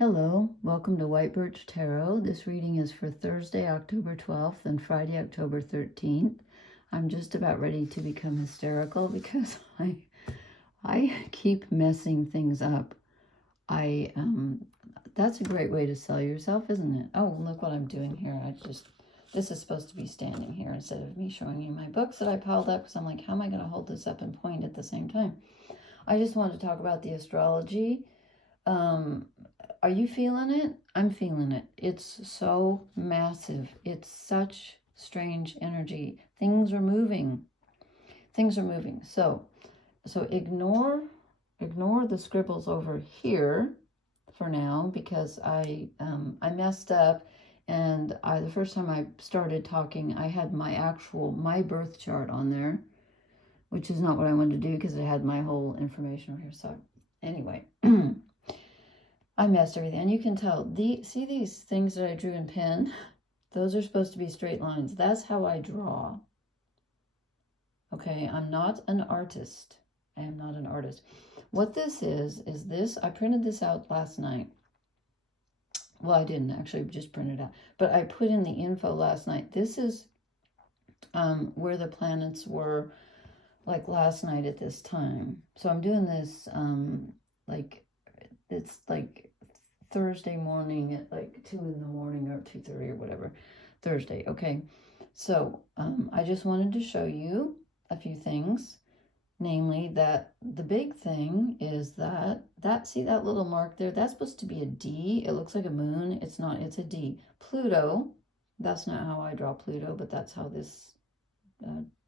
Hello, welcome to White Birch Tarot. This reading is for Thursday, October 12th and Friday, October 13th. I'm just about ready to become hysterical because I keep messing things up. That's a great way to sell yourself, isn't it? Oh, look what I'm doing here. This is supposed to be standing here instead of me showing you my books that I piled up, because I'm like, how am I going to hold this up and point at the same time? I just wanted to talk about the astrology. Are you feeling it? I'm feeling it. It's so massive. It's such strange energy. Things are moving. Things are moving. So ignore the scribbles over here for now, because I messed up, and the first time I started talking, I had my birth chart on there, which is not what I wanted to do because it had my whole information over here. So anyway, I messed everything. And you can tell, see these things that I drew in pen? Those are supposed to be straight lines. That's how I draw. Okay, I'm not an artist. I am not an artist. What this is this, I printed this out last night. Well, I didn't actually just print it out, but I put in the info last night. This is where the planets were like last night at this time. So I'm doing this it's like Thursday morning at like 2 in the morning or 2:30 or whatever. Thursday, okay. So I just wanted to show you a few things. Namely, that the big thing is that see that little mark there? That's supposed to be a D. It looks like a moon. It's not. It's a D. Pluto. That's not how I draw Pluto, but that's how this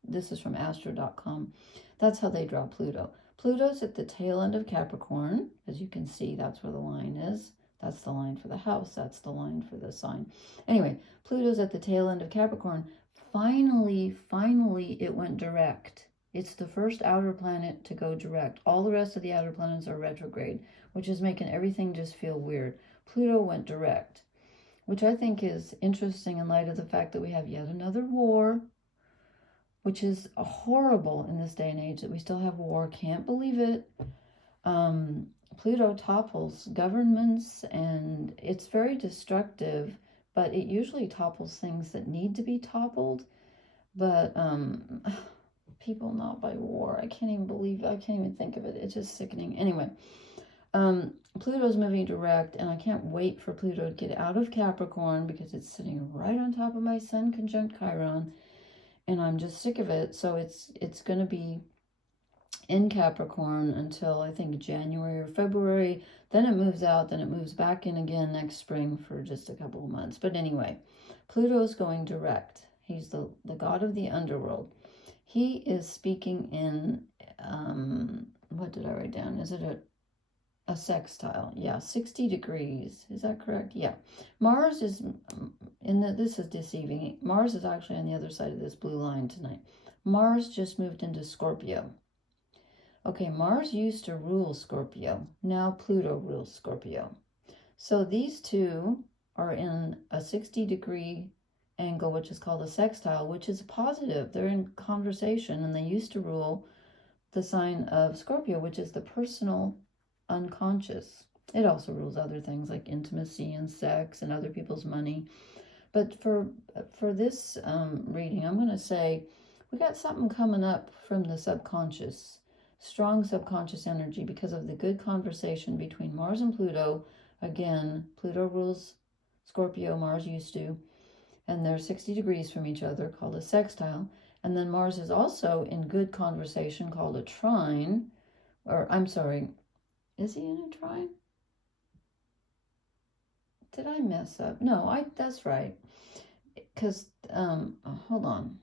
is from astro.com. That's how they draw Pluto. Pluto's at the tail end of Capricorn. As you can see, that's where the line is. That's the line for the house. That's the line for the sign. Anyway, Pluto's at the tail end of Capricorn. Finally, it went direct. It's the first outer planet to go direct. All the rest of the outer planets are retrograde, which is making everything just feel weird. Pluto went direct, which I think is interesting in light of the fact that we have yet another war, which is horrible in this day and age that we still have war. Can't believe it. Pluto topples governments, and it's very destructive, but it usually topples things that need to be toppled. But people not by war. I can't even think of it. It's just sickening. Anyway, Pluto's moving direct, and I can't wait for Pluto to get out of Capricorn because it's sitting right on top of my Sun conjunct Chiron, and I'm just sick of it. So it's going to be in Capricorn until I think January or February. Then it moves out. Then it moves back in again next spring for just a couple of months. But anyway, Pluto's going direct. He's the god of the underworld. He is speaking in, what did I write down? Is it a sextile? Yeah, 60 degrees. Is that correct? Yeah. Mars is, this is deceiving. Mars is actually on the other side of this blue line tonight. Mars just moved into Scorpio. Okay, Mars used to rule Scorpio. Now Pluto rules Scorpio. So these two are in a 60-degree angle, which is called a sextile, which is positive. They're in conversation, and they used to rule the sign of Scorpio, which is the personal unconscious. It also rules other things like intimacy and sex and other people's money. But for this reading, I'm going to say we got something coming up from the subconscious, strong subconscious energy, because of the good conversation between Mars and Pluto. Again, Pluto rules Scorpio, Mars used to, and they're 60 degrees from each other, called a sextile. And then Mars is also in good conversation, called a trine, or I'm sorry, is he in a trine? Did I mess up? No, that's right. Because, hold on.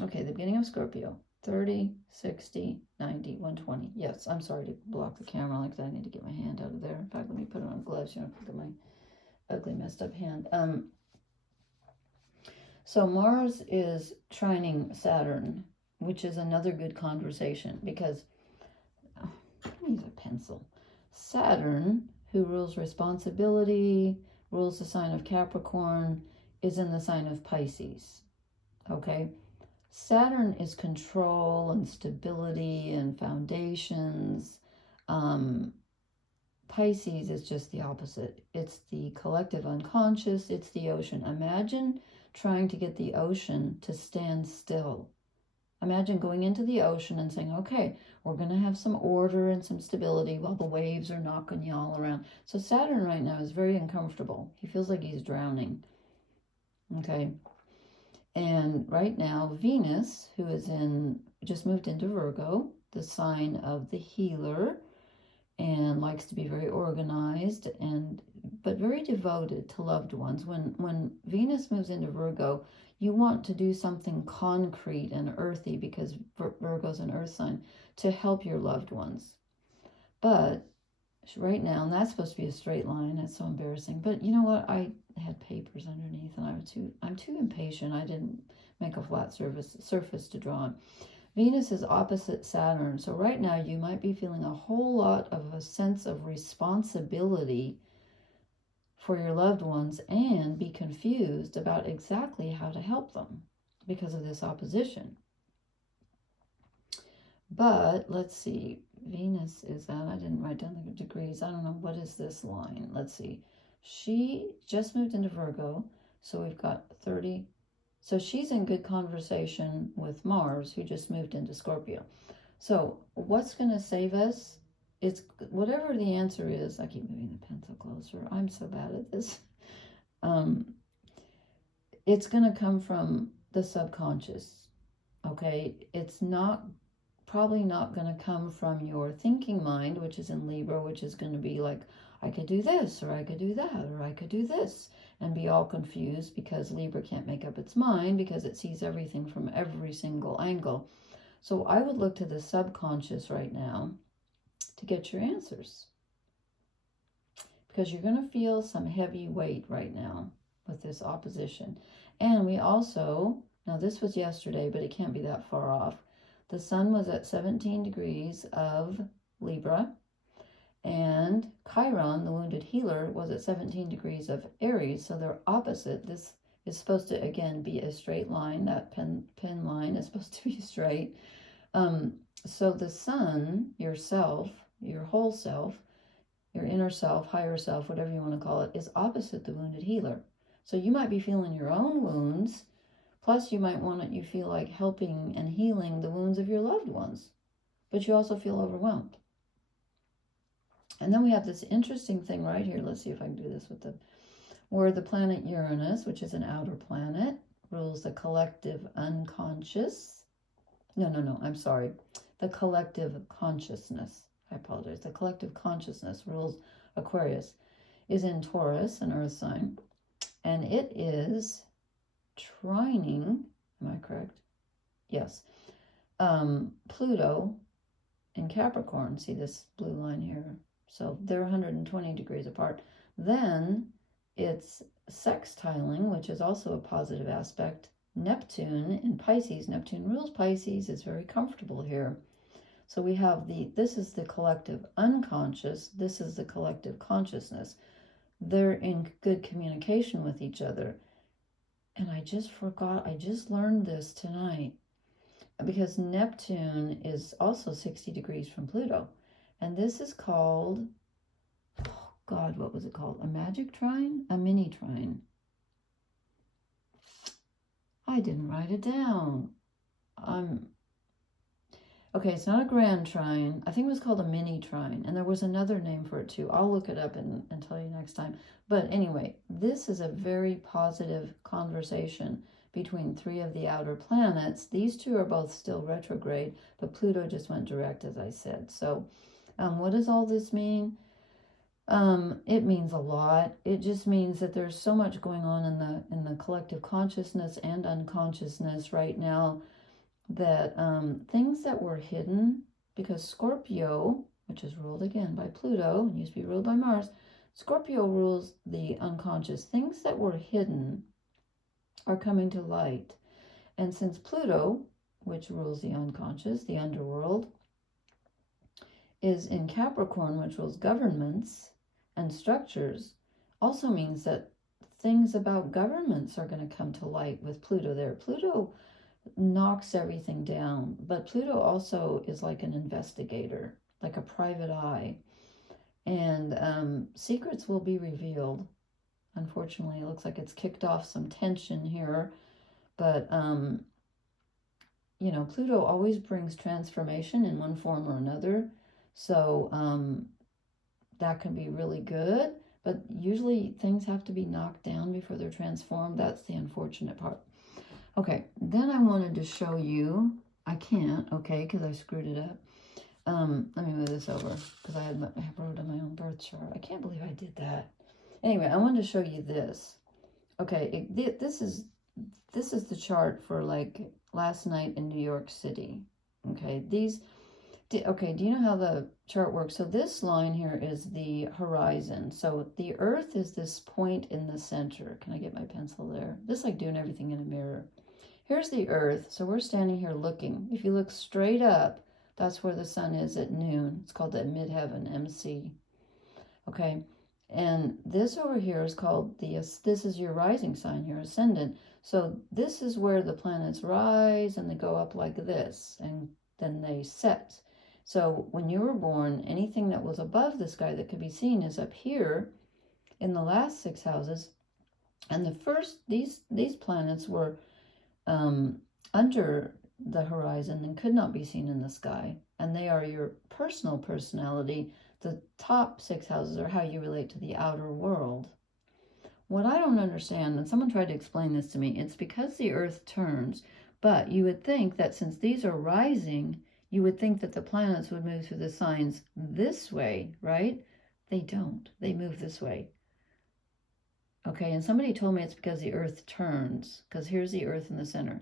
Okay, the beginning of Scorpio, 30, 60, 90, 120. Yes, I'm sorry to block the camera like that. I need to get my hand out of there. In fact, let me put it on gloves. You don't look at my ugly, messed up hand. So Mars is trining Saturn, which is another good conversation, because, let me use a pencil. Saturn, who rules responsibility, rules the sign of Capricorn, is in the sign of Pisces, okay? Saturn is control and stability and foundations. Pisces is just the opposite. It's the collective unconscious. It's the ocean. Imagine trying to get the ocean to stand still. Imagine going into the ocean and saying, okay, we're going to have some order and some stability while the waves are knocking you all around. So Saturn right now is very uncomfortable. He feels like he's drowning. Okay. And right now, Venus, who is just moved into Virgo, the sign of the healer, and likes to be very organized but very devoted to loved ones. When Venus moves into Virgo, you want to do something concrete and earthy, because Virgo's an earth sign, to help your loved ones. But right now, and that's supposed to be a straight line. That's so embarrassing. But you know what? I had papers underneath, and I'm too impatient. I didn't make a flat surface to draw on. Venus is opposite Saturn. So right now you might be feeling a whole lot of a sense of responsibility for your loved ones and be confused about exactly how to help them because of this opposition. But let's see, Venus is that, I didn't write down the degrees. I don't know, what is this line? Let's see. She just moved into Virgo, so we've got 30. So she's in good conversation with Mars, who just moved into Scorpio. So what's going to save us? It's whatever the answer is. I keep moving the pencil closer. I'm so bad at this. It's going to come from the subconscious. Okay, it's probably not going to come from your thinking mind, which is in Libra, which is going to be like, I could do this, or I could do that, or I could do this, and be all confused because Libra can't make up its mind because it sees everything from every single angle. So I would look to the subconscious right now to get your answers, because you're going to feel some heavy weight right now with this opposition. And we also, now this was yesterday, but it can't be that far off. The sun was at 17 degrees of Libra, and Chiron, the wounded healer, was at 17 degrees of Aries, so they're opposite. This is supposed to, again, be a straight line. That pin line is supposed to be straight. So the sun, yourself, your whole self, your inner self, higher self, whatever you want to call it, is opposite the wounded healer. So you might be feeling your own wounds, plus you might you feel like helping and healing the wounds of your loved ones, but you also feel overwhelmed. And then we have this interesting thing right here. Let's see if I can do this where the planet Uranus, which is an outer planet, rules the collective unconscious. No, I'm sorry. The collective consciousness. I apologize. The collective consciousness rules Aquarius, is in Taurus, an earth sign, and it is trining, am I correct? Yes. Pluto in Capricorn. See this blue line here? So they're 120 degrees apart. Then it's sextiling, which is also a positive aspect. Neptune in Pisces. Neptune rules Pisces, is very comfortable here. So we have this is the collective unconscious, this is the collective consciousness. They're in good communication with each other. And I just learned this tonight, because Neptune is also 60 degrees from Pluto. And this is called, oh God, what was it called? A magic trine? A mini trine. I didn't write it down. Okay, it's not a grand trine. I think it was called a mini trine. And there was another name for it too. I'll look it up and tell you next time. But anyway, this is a very positive conversation between three of the outer planets. These two are both still retrograde, but Pluto just went direct, as I said. So what does all this mean? It means a lot. It just means that there's so much going on in the collective consciousness and unconsciousness right now, that things that were hidden, because Scorpio, which is ruled again by Pluto and used to be ruled by Mars, Scorpio rules the unconscious. Things that were hidden are coming to light. And since Pluto, which rules the unconscious, the underworld, is in Capricorn, which rules governments and structures, also means that things about governments are going to come to light with Pluto there. Pluto knocks everything down, but Pluto also is like an investigator, like a private eye. And secrets will be revealed. Unfortunately, it looks like it's kicked off some tension here. But, you know, Pluto always brings transformation in one form or another. So that can be really good. But usually things have to be knocked down before they're transformed. That's the unfortunate part. Okay, then I wanted to show you, I can't, okay, because I screwed it up. Let me move this over, because I wrote on my own birth chart. I can't believe I did that. Anyway, I wanted to show you this. Okay, this is the chart for like last night in New York City. Okay, okay, do you know how the chart works? So this line here is the horizon. So the Earth is this point in the center. Can I get my pencil there? This is like doing everything in a mirror. Here's the Earth. So we're standing here looking. If you look straight up, that's where the sun is at noon. It's called the midheaven, MC. Okay, and this over here is called this is your rising sign, your ascendant. So this is where the planets rise and they go up like this, and then they set. So when you were born, anything that was above the sky that could be seen is up here in the last 6 houses. And the first, these planets were under the horizon and could not be seen in the sky. And they are your personal personality. The top 6 houses are how you relate to the outer world. What I don't understand, and someone tried to explain this to me, it's because the Earth turns, but you would think that since these are rising, you would think that the planets would move through the signs this way, right? They don't. They move this way. Okay, and somebody told me it's because the Earth turns, because here's the Earth in the center.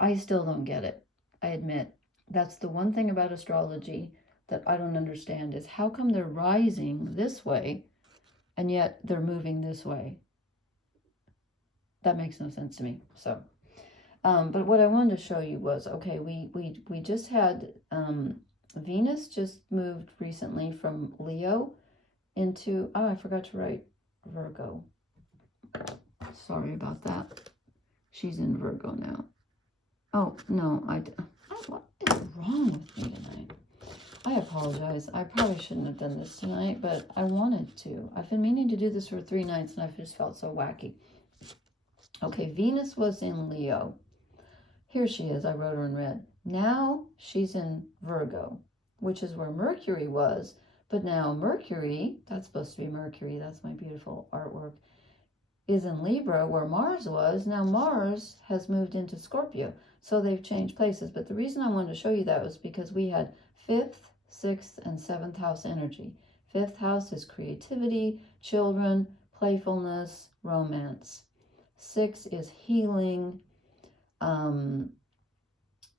I still don't get it. I admit. That's the one thing about astrology that I don't understand, is how come they're rising this way and yet they're moving this way? That makes no sense to me. So, but what I wanted to show you was, okay, we just had Venus just moved recently from Leo into, oh, I forgot to write Virgo. Sorry about that. She's in Virgo now. Oh, no, what is wrong with me tonight? I apologize. I probably shouldn't have done this tonight, but I wanted to. I've been meaning to do this for 3 nights, and I've just felt so wacky. Okay, Venus was in Leo. Here she is. I wrote her in red. Now she's in Virgo, which is where Mercury was. But now Mercury, that's supposed to be Mercury. That's my beautiful artwork, is in Libra, where Mars was. Now Mars has moved into Scorpio. So they've changed places. But the reason I wanted to show you that was because we had 5th, 6th, and 7th house energy. 5th house is creativity, children, playfulness, romance. 6 is healing,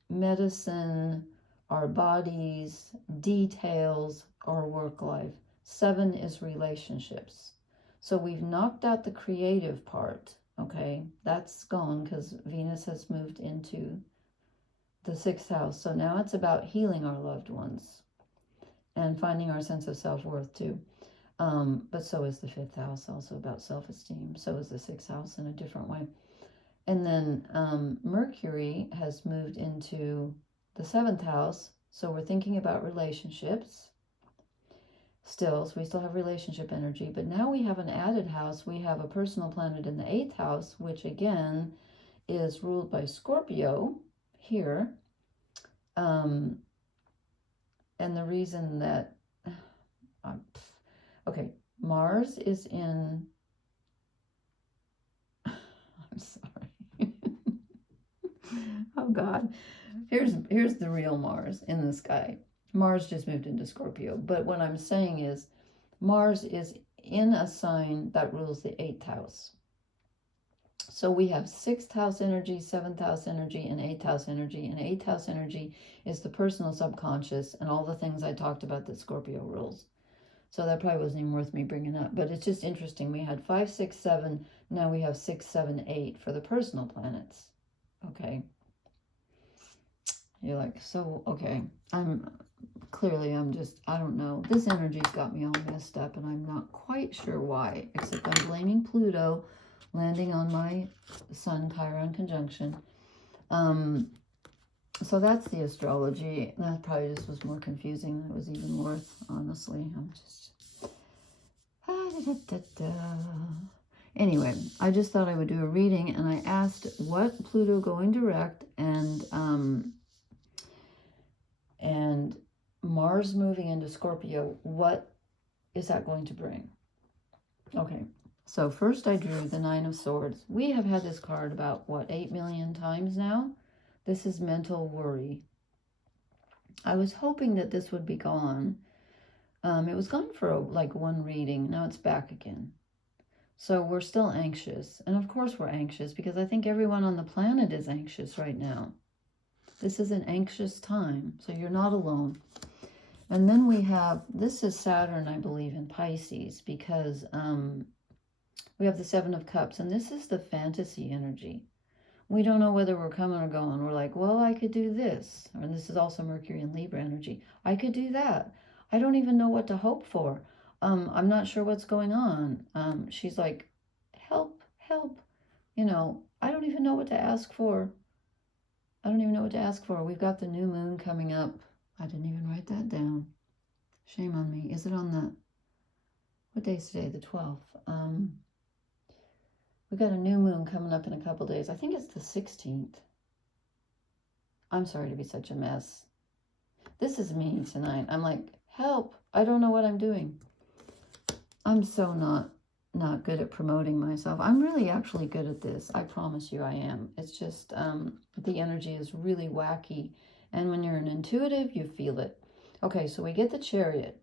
medicine, our bodies, details, our work life. 7 is relationships. So we've knocked out the creative part, okay? That's gone because Venus has moved into the 6th house. So now it's about healing our loved ones and finding our sense of self-worth too. But so is the 5th house, also about self-esteem. So is the 6th house in a different way. And then Mercury has moved into the 7th house. So we're thinking about relationships still. So we still have relationship energy. But now we have an added house. We have a personal planet in the 8th house, which again is ruled by Scorpio here. And the reason that... okay, Mars is in... I'm sorry. Oh, God. Here's the real Mars in the sky. Mars just moved into Scorpio. But what I'm saying is Mars is in a sign that rules the 8th house. So we have 6th house energy, 7th house energy, and 8th house energy. And 8th house energy is the personal subconscious and all the things I talked about that Scorpio rules. So that probably wasn't even worth me bringing up. But it's just interesting. We had 5, 6, 7. Now we have 6, 7, 8 for the personal planets. Okay. You're like, so, okay. I don't know. This energy's got me all messed up, and I'm not quite sure why. Except I'm blaming Pluto landing on my Sun Chiron conjunction. So that's the astrology. That probably just was more confusing than it was even worth, honestly. I'm just... Anyway, I just thought I would do a reading, and I asked what Pluto going direct and Mars moving into Scorpio, what is that going to bring? Okay, so first I drew the Nine of Swords. We have had this card about, what, 8 million times now? This is mental worry. I was hoping that this would be gone. It was gone for like one reading. Now it's back again. So we're still anxious. And of course we're anxious because I think everyone on the planet is anxious right now. This is an anxious time, so you're not alone. And then we have, this is Saturn, I believe, in Pisces, because we have the Seven of Cups, and this is the fantasy energy. We don't know whether we're coming or going. We're like, well, I could do this. And this is also Mercury and Libra energy. I could do that. I don't even know what to hope for. I'm not sure what's going on. She's like, help, help. You know, I don't even know what to ask for. I don't even know what to ask for. We've got the new moon coming up. I didn't even write that down. Shame on me. Is it on the, what day is today? The 12th. We've got a new moon coming up in a couple days. I think it's the 16th. I'm sorry to be such a mess. This is me tonight. I'm like, help. I don't know what I'm doing. I'm so not good at promoting myself. I'm really actually good at this. I promise you I am. It's just the energy is really wacky. And when you're an intuitive, you feel it. Okay, so we get the Chariot.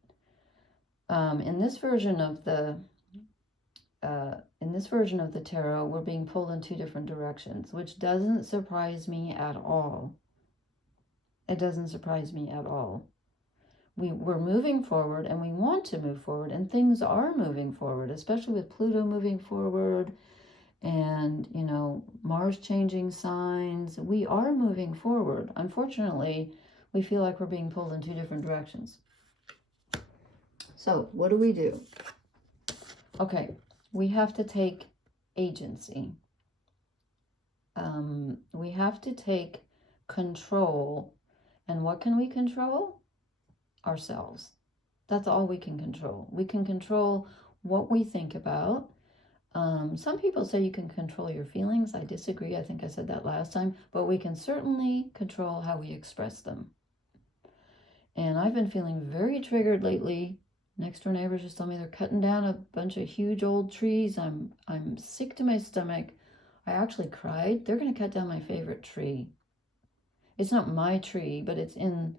In this version of the tarot, we're being pulled in two different directions, which doesn't surprise me at all. It doesn't surprise me at all. We're moving forward, and we want to move forward, and things are moving forward, especially with Pluto moving forward, and, you know, Mars changing signs. We are moving forward. Unfortunately, we feel like we're being pulled in two different directions. So what do? Okay, we have to take agency. We have to take control. And what can we control? Ourselves. That's all we can control. We can control what we think about. Some people say you can control your feelings. I disagree. I think I said that last time. But we can certainly control how we express them. And I've been feeling very triggered lately. Next door neighbors just told me they're cutting down a bunch of huge old trees. I'm sick to my stomach. I actually cried. They're going to cut down my favorite tree. It's not my tree, but it's in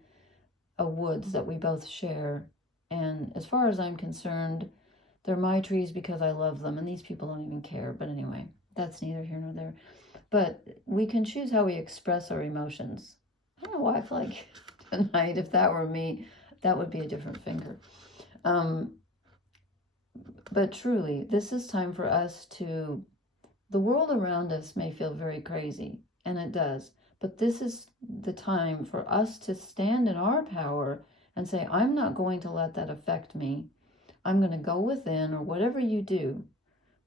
a woods that we both share. And as far as I'm concerned, they're my trees because I love them, and these people don't even care. But anyway, that's neither here nor there. But we can choose how we express our emotions. I don't know why I feel like tonight, if that were me, that would be a different finger. But truly, this is time for us to, the world around us may feel very crazy, and it does. But this is the time for us to stand in our power and say, I'm not going to let that affect me. I'm going to go within, or whatever you do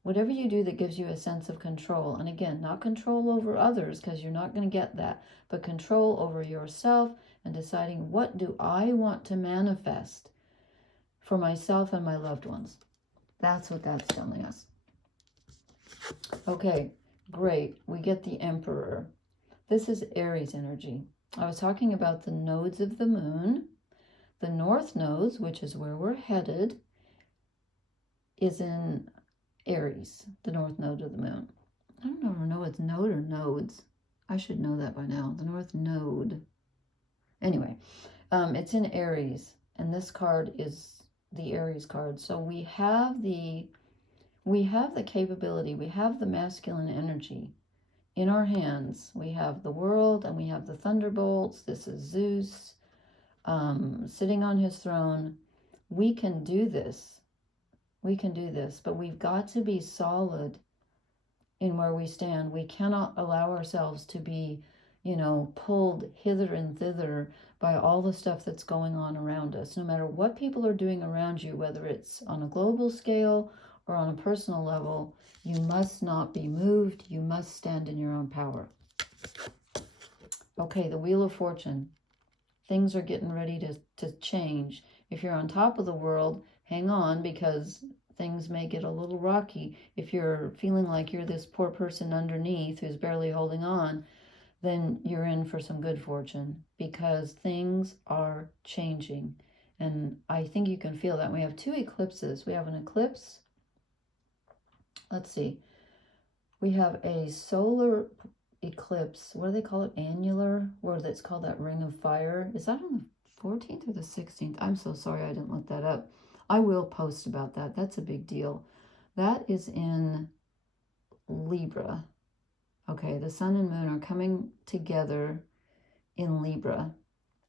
that gives you a sense of control. And again, not control over others, because you're not going to get that, but control over yourself and deciding, what do I want to manifest for myself and my loved ones? That's what that's telling us. Okay, great. We get the Emperor. This is Aries energy. I was talking about the nodes of the moon. The north nodes, which is where we're headed, is in Aries, the north node of the moon. I don't know it's node or nodes. I should know that by now. The north node. Anyway, it's in Aries, and this card is the Aries card. So we have the capability, we have the masculine energy in our hands. We have the world, and we have the thunderbolts. This is Zeus sitting on his throne. We can do this. We can do this, but we've got to be solid in where we stand. We cannot allow ourselves to be, pulled hither and thither by all the stuff that's going on around us. No matter what people are doing around you, whether it's on a global scale or on a personal level, you must not be moved. You must stand in your own power. Okay, the Wheel of Fortune. Things are getting ready to change. If you're on top of the world, hang on, because things may get a little rocky. If you're feeling like you're this poor person underneath who's barely holding on, then you're in for some good fortune, because things are changing. And I think you can feel that. We have 2 eclipses. We have an eclipse. Let's see. We have a solar eclipse. What do they call it? Annular, where that's called that ring of fire. Is that on the 14th or the 16th? I'm so sorry I didn't look that up. I will post about that. That's a big deal. That is in Libra. Okay, the sun and moon are coming together in Libra,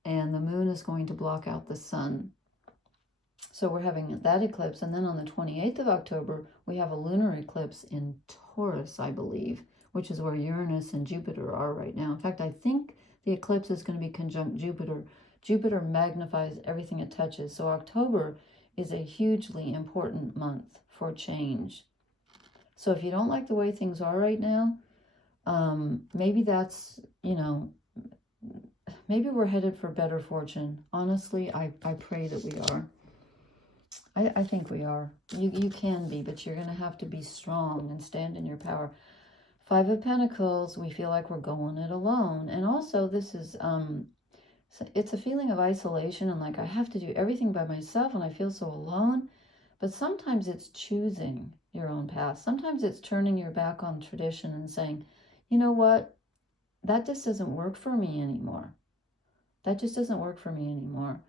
and the moon is going to block out the sun. So we're having that eclipse, and then on the 28th of October, we have a lunar eclipse in Taurus, I believe, which is where Uranus and Jupiter are right now. In fact, I think the eclipse is going to be conjunct Jupiter. Jupiter magnifies everything it touches. So October is a hugely important month for change. So if you don't like the way things are right now, maybe that's, maybe we're headed for better fortune. Honestly, I pray that we are. I think we are. You can be, but you're going to have to be strong and stand in your power. 5 of Pentacles, we feel like we're going it alone. And also this is, it's a feeling of isolation and like I have to do everything by myself and I feel so alone. But sometimes it's choosing your own path. Sometimes it's turning your back on tradition and saying, you know what, that just doesn't work for me anymore. That just doesn't work for me anymore.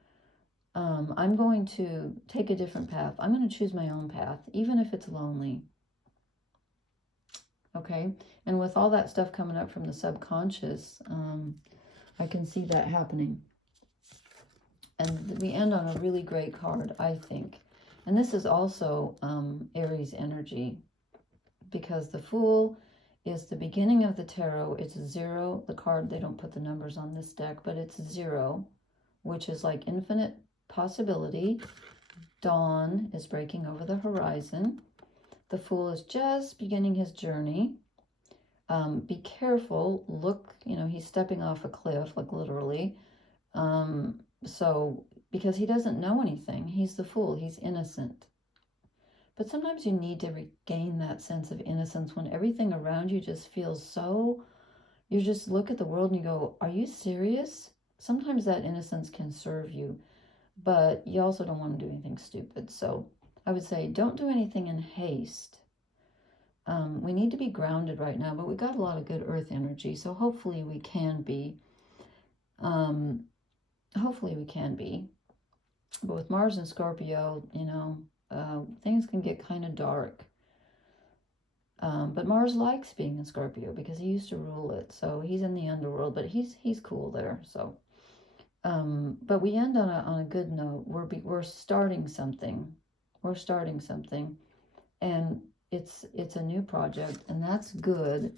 I'm going to take a different path. I'm going to choose my own path, even if it's lonely. Okay? And with all that stuff coming up from the subconscious, I can see that happening. And we end on a really great card, I think. And this is also Aries energy, because the Fool is the beginning of the tarot. It's 0. The card, they don't put the numbers on this deck, but it's 0, which is like infinite possibility. Dawn is breaking over the horizon. The Fool is just beginning his journey. Be careful. Look, he's stepping off a cliff, like literally. So, because he doesn't know anything. He's the Fool. He's innocent. But sometimes you need to regain that sense of innocence when everything around you just feels so... You just look at the world and you go, are you serious? Sometimes that innocence can serve you. But you also don't want to do anything stupid. So I would say don't do anything in haste. We need to be grounded right now, but we got a lot of good earth energy. So hopefully we can be. Hopefully we can be. But with Mars and Scorpio, things can get kind of dark. But Mars likes being in Scorpio because he used to rule it. So he's in the underworld, but he's cool there. So. But we end on a good note. We're starting something. We're starting something, and it's a new project, and that's good.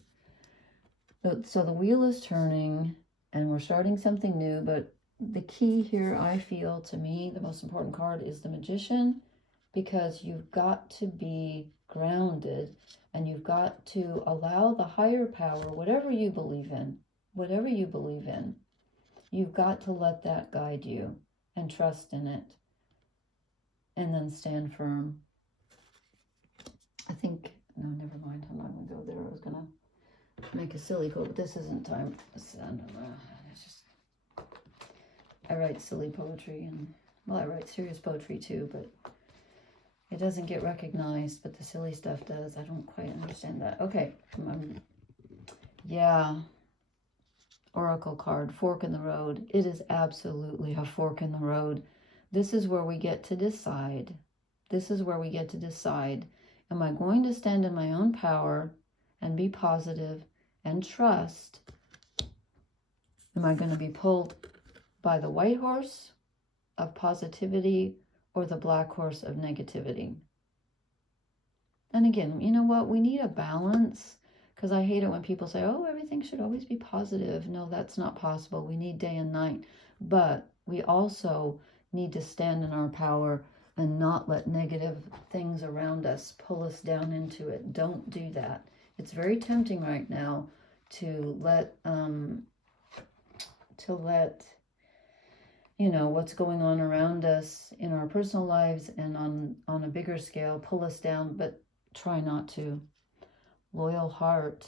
So the wheel is turning, and we're starting something new. But the key here, I feel, to me, the most important card is the Magician, because you've got to be grounded, and you've got to allow the higher power, whatever you believe in. You've got to let that guide you and trust in it. And then stand firm. I think, no, never mind. I'm not going to go there. I was going to make a silly quote, but this isn't time. It's just, I write silly poetry, and, well, I write serious poetry too, but it doesn't get recognized, but the silly stuff does. I don't quite understand that. Okay. Yeah. Oracle card, fork in the road. It is absolutely a fork in the road. This is where we get to decide. Am I going to stand in my own power and be positive and trust? Am I going to be pulled by the white horse of positivity or the black horse of negativity? And again, you know what? We need a balance. Because I hate it when people say, oh, everything should always be positive. No, that's not possible. We need day and night. But we also need to stand in our power and not let negative things around us pull us down into it. Don't do that. It's very tempting right now to let you know, what's going on around us in our personal lives and on a bigger scale, pull us down, but try not to. Loyal heart.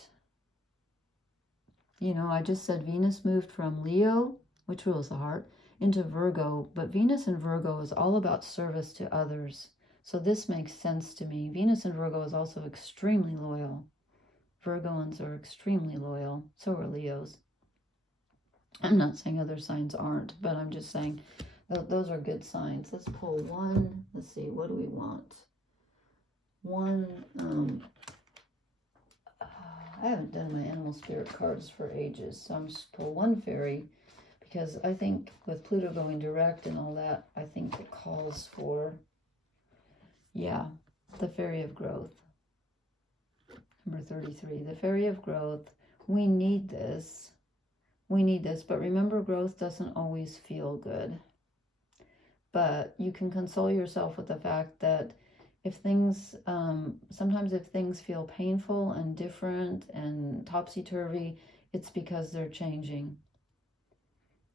You know, I just said Venus moved from Leo, which rules the heart, into Virgo, but Venus in Virgo is all about service to others. So this makes sense to me. Venus in Virgo is also extremely loyal. Virgoans are extremely loyal. So are Leos. I'm not saying other signs aren't, but I'm just saying those are good signs. Let's pull one. Let's see, what do we want? One, I haven't done my animal spirit cards for ages, so I'm just pull one fairy, because I think with Pluto going direct and all that, I think it calls for, yeah, the fairy of growth. Number 33, the fairy of growth. We need this. We need this, but remember, growth doesn't always feel good. But you can console yourself with the fact that if things, sometimes if things feel painful and different and topsy-turvy, it's because they're changing.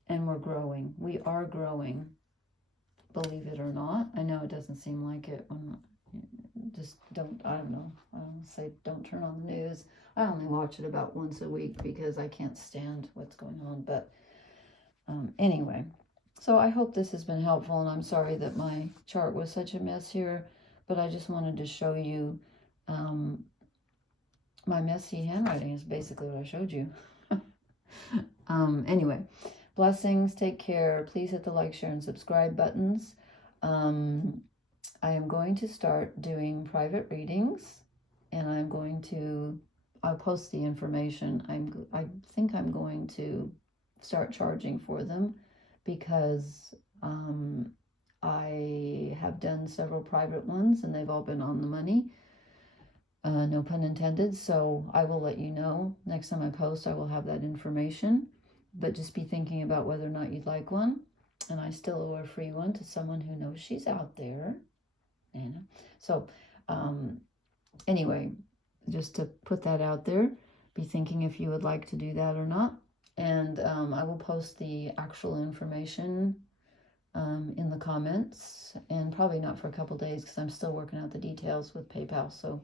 And we're growing. We are growing. Believe it or not. I know it doesn't seem like it when just don't, I don't know. I don't say don't turn on the news. I only watch it about once a week because I can't stand what's going on. But anyway, so I hope this has been helpful, and I'm sorry that my chart was such a mess here, but I just wanted to show you my messy handwriting is basically what I showed you. Anyway, blessings, take care. Please hit the like, share, and subscribe buttons. I am going to start doing private readings, and I'm going to, I'll post the information. I think I'm going to start charging for them because I have done several private ones and they've all been on the money. No pun intended. So I will let you know next time I post. I will have that information, but just be thinking about whether or not you'd like one. And I still owe a free one to someone who knows she's out there. Anna. So anyway, just to put that out there, be thinking if you would like to do that or not. And I will post the actual information in the comments, and probably not for a couple days because I'm still working out the details with PayPal. So,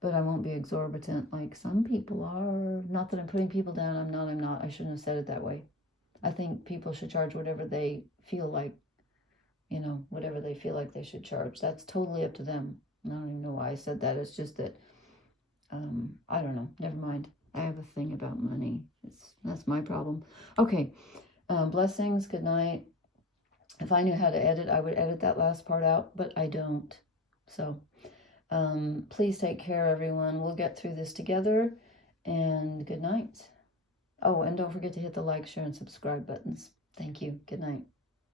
but I won't be exorbitant like some people are. Not that I'm putting people down. I'm not. I shouldn't have said it that way. I think people should charge whatever they feel like, you know, whatever they feel like they should charge. That's totally up to them. I don't even know why I said that. It's just that, I don't know. Never mind. I have a thing about money. That's my problem. Okay. Blessings. Good night. If I knew how to edit, I would edit that last part out, but I don't. So, please take care, everyone. We'll get through this together, and good night. Oh, and don't forget to hit the like, share, and subscribe buttons. Thank you. Good night.